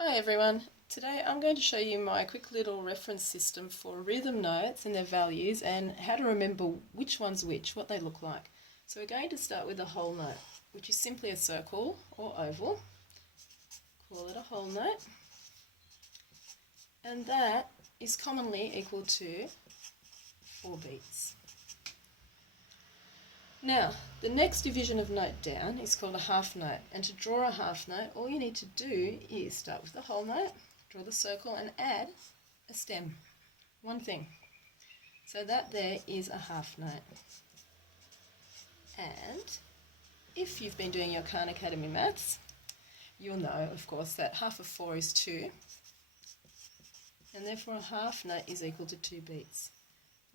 Hi everyone, today I'm going to show you my quick little reference system for rhythm notes and their values and how to remember which one's which, what they look like. So we're going to start with a whole note, which is simply a circle or oval. Call it a whole note. And that is commonly equal to 4 beats. Now, the next division of note down is called a half note, and to draw a half note, all you need to do is start with the whole note, draw the circle and add a stem. One thing. So that there is a half note. And if you've been doing your Khan Academy maths, you'll know, of course, that half of 4 is 2, and therefore a half note is equal to 2 beats.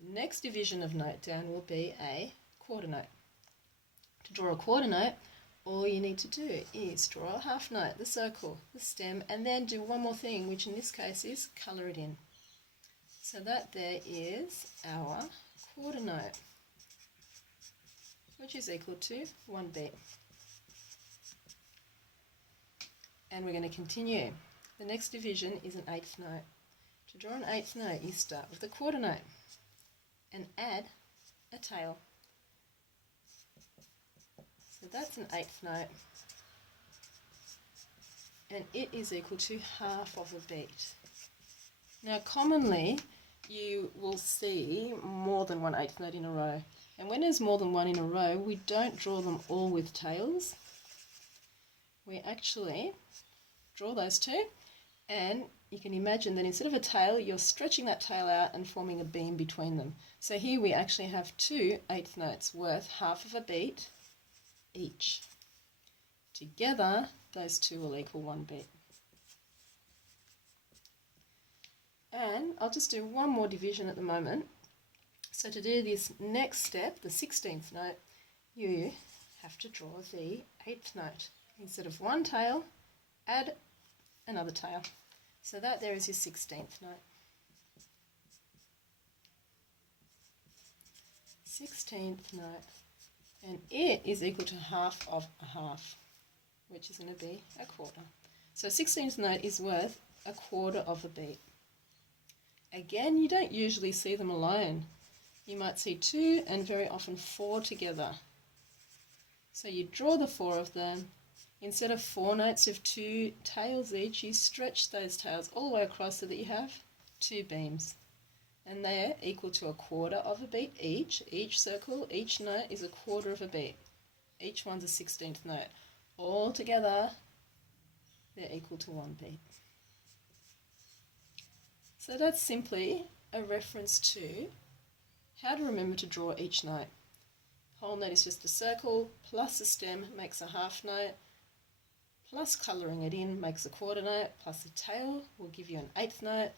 The next division of note down will be a quarter note. To draw a quarter note, all you need to do is draw a half note, the circle, the stem, and then do one more thing, which in this case is colour it in. So that there is our quarter note, which is equal to 1 beat. And we're going to continue. The next division is an eighth note. To draw an eighth note, you start with a quarter note and add a tail. So that's an eighth note, and it is equal to half of a beat. Now commonly you will see more than one eighth note in a row, and when there's more than one in a row, we don't draw them all with tails. We actually draw those two, and you can imagine that instead of a tail, you're stretching that tail out and forming a beam between them. So here we actually have 2 eighth notes worth half of a beat each. Together, those two will equal 1 beat. And I'll just do one more division at the moment. So to do this next step, the 16th note, you have to draw the 8th note. Instead of one tail, add another tail. So that there is your 16th note. 16th note. And it is equal to half of a half, which is going to be a quarter. So 16th note is worth a quarter of a beat. Again, you don't usually see them alone. You might see 2 and very often 4 together. So you draw the 4 of them. Instead of 4 notes of 2 tails each, you stretch those tails all the way across so that you have 2 beams. And they're equal to a quarter of a beat each. Each circle, each note is a quarter of a beat. Each one's a 16th note. All together, they're equal to 1 beat. So that's simply a reference to how to remember to draw each note. Whole note is just a circle, plus a stem makes a half note, plus colouring it in makes a quarter note, plus a tail will give you an 8th note,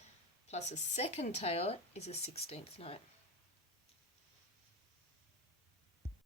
plus a second tail is a 16th note.